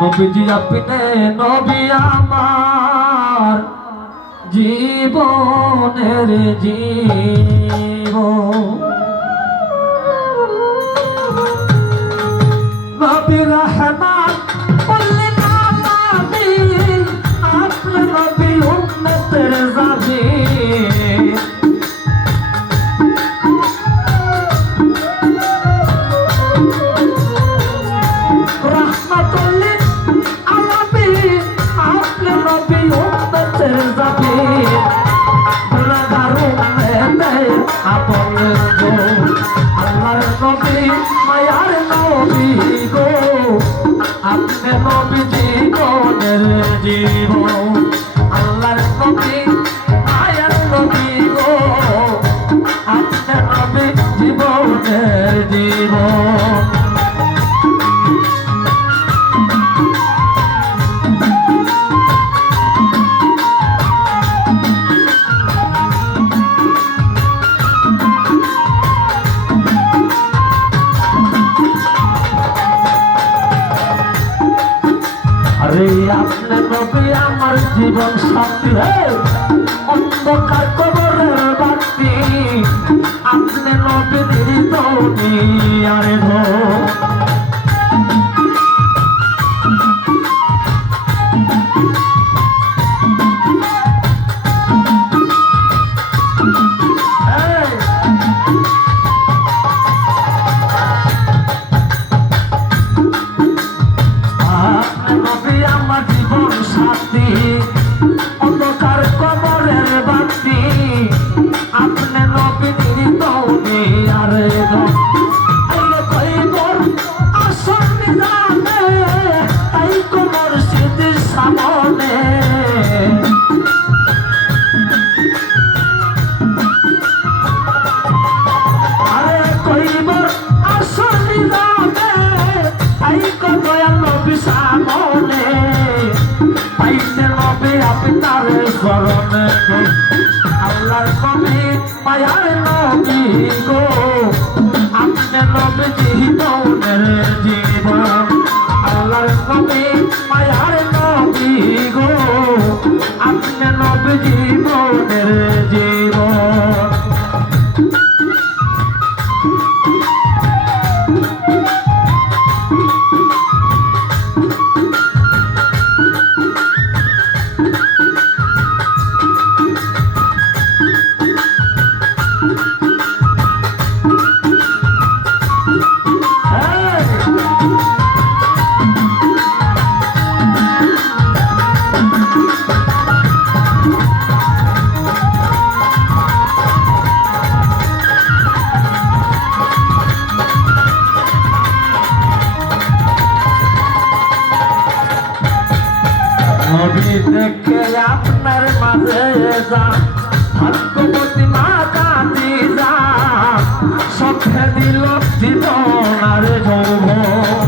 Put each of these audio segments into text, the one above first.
নবীজি আপনি নবী আমার জীবনের জীবন, নবী রহমান বললেন আলামিন, আপনি নবী উম্মতের জামিন। রহমাতুল্লিল আলামিন, আপনি নবী উম্মতের জামিন। গুনাহগার উম্মতের আপন গো, আল্লাহর নবী মায়ার নবী গো, আপনি নবী জীবনের জীবন। আল্লাহর নবী মায়ার নবী গো, আপনি নবী জীবনের জীবন। আরে আপনি নবী আমার জীবন সাথী, অন্ধকার কবরের বাতি, আপনি নবী দুনিয়ারে ধো। জীবন সাথী, অন্ধকার কবরের বাতি, আপনি নবী দুনিয়ার গো। আইলে কইবর আসল নিজামে, তাই কোমর সিদ্ধির সামনে। আরে কইবর আসল নিজামে, তাই কোদয়াল নবী সামনে। পাইতে নবী আপনার শরণে গো, আল্লাহর নবী মায়ার নবী গো, আপনি নবী জীবনের জীবন। আল্লাহর নবী মায়ার নবী গো, আপনি নবী জীবনের জীবন। নবী দেখে আপনার মাঝে যা, ভাগ্যবতী মা কাঁদি যা, সখে দিল জীবন আর যৌবন।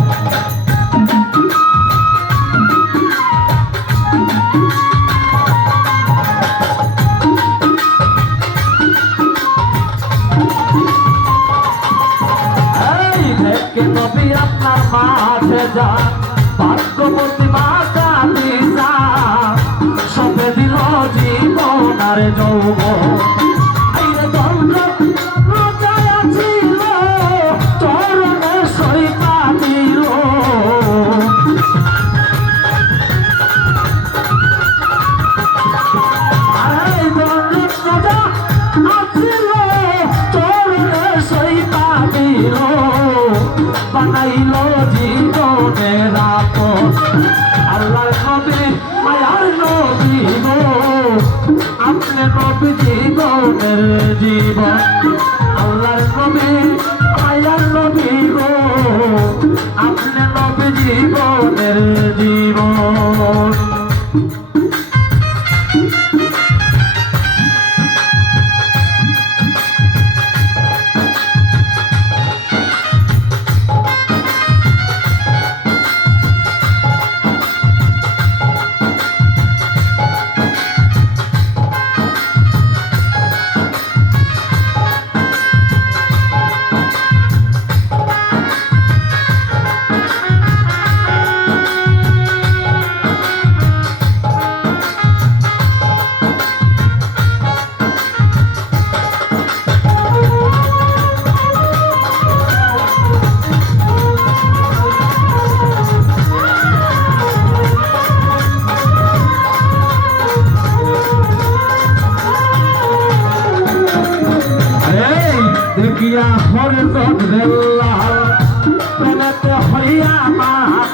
এই দেখে নবী আপনার মাঝে যা, ভাগ্যবতী মা কাঁদি যা, সবে দিল জীবন আর যৌবন। আইরে দণ্ড রোজায় ছিল, চরণে সই কাঁদিল। আরে দণ্ড রোজা আছিল, চরণে সই কাঁদিল। বানাইল জীবনের আপন, আল্লাহর নবী মায়ার নবী গো, আপনি নবী জীবনের জীবন। আল্লাহর নবী মায়ার নবী গো, আপনি নবী জীবনের জীবন।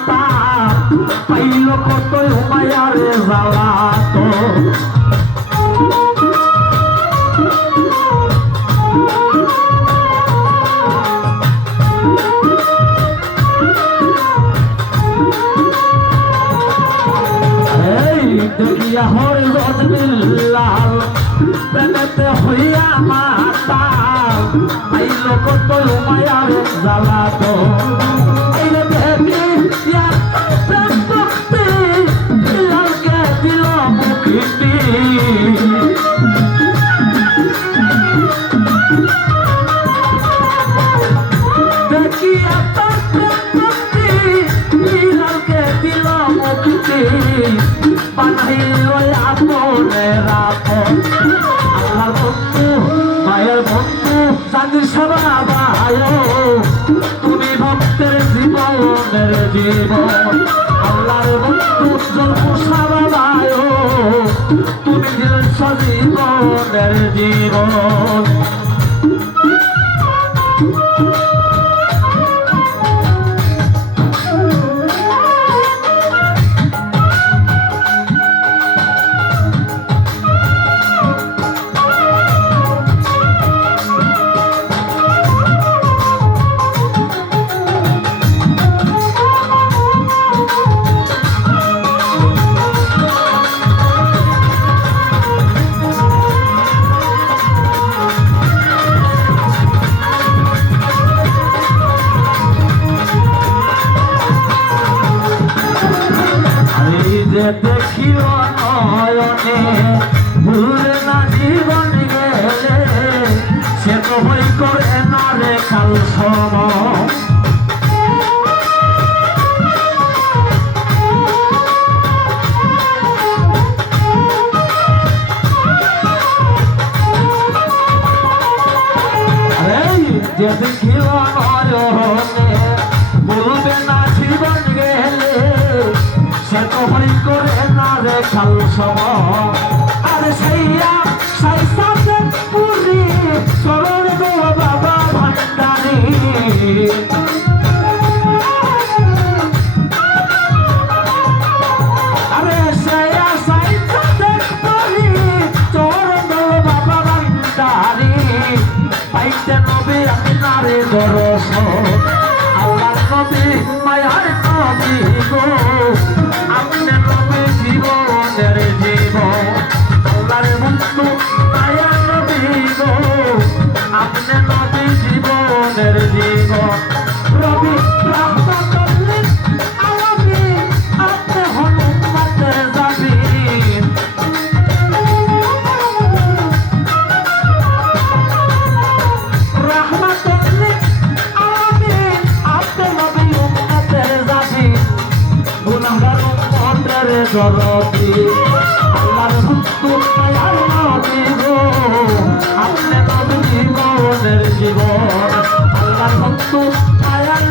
মাতা পাইল কত মায়ারে জ্বালাতো দেখিয়া হরিজন বিল্লাল প্রেমেতে হইয়া মাতাল আইল কত মায়ার জ্বালাত আইলে দেখিয়া প্রেম ভক্তি বিল্লালকে দিল মুক্তি দেখিয়া তার প্রেম ভক্তি বিল্লালকে দিল মুক্তি বানাইল আপনের আপন আল্লাহর বন্ধু মায়ের বন্ধু জানি সবাই তুমি ভক্তের জীবনের জীবন আল্লাহর বন্ধু জন্ম সবাই তুমি দিল সজীবনের জীবন দেখিও নয়নে ভুলে না জীবন গেলে সে তো বই করে না রে কাল সময় যে দেখিও নয়নে ভুলবে না জীবন গেলে সে তো হই করে না রে কাল সময় আরে সেইয়া সাই সাথে পুরি সরল গো বাবা ভান্ডারি আরে সেইয়া সাই সাথে পুরি সরল গো বাবা ভান্ডারি পাইতে নবী আমি নারে দরস আল্লাহর নবী মায়ার নবী গো আপনি নবী জীবনের জীবন আল্লাহর বন্ধু মায়ার নবী গো আপনি নবী জীবনের জীবন রবি রহমতুল লিল আলামিন আপনি হন উম্মতের জাবিন রহমতুল লিল আলামিন আপনি নবী উম্মতের জাবিন গুনাহগার উম্মতের দরদি আল্লাহর বন্ধু মায়ার নবী গো আপনি নবী জীবনের জীবন আল্লাহর বন্ধু মায়ার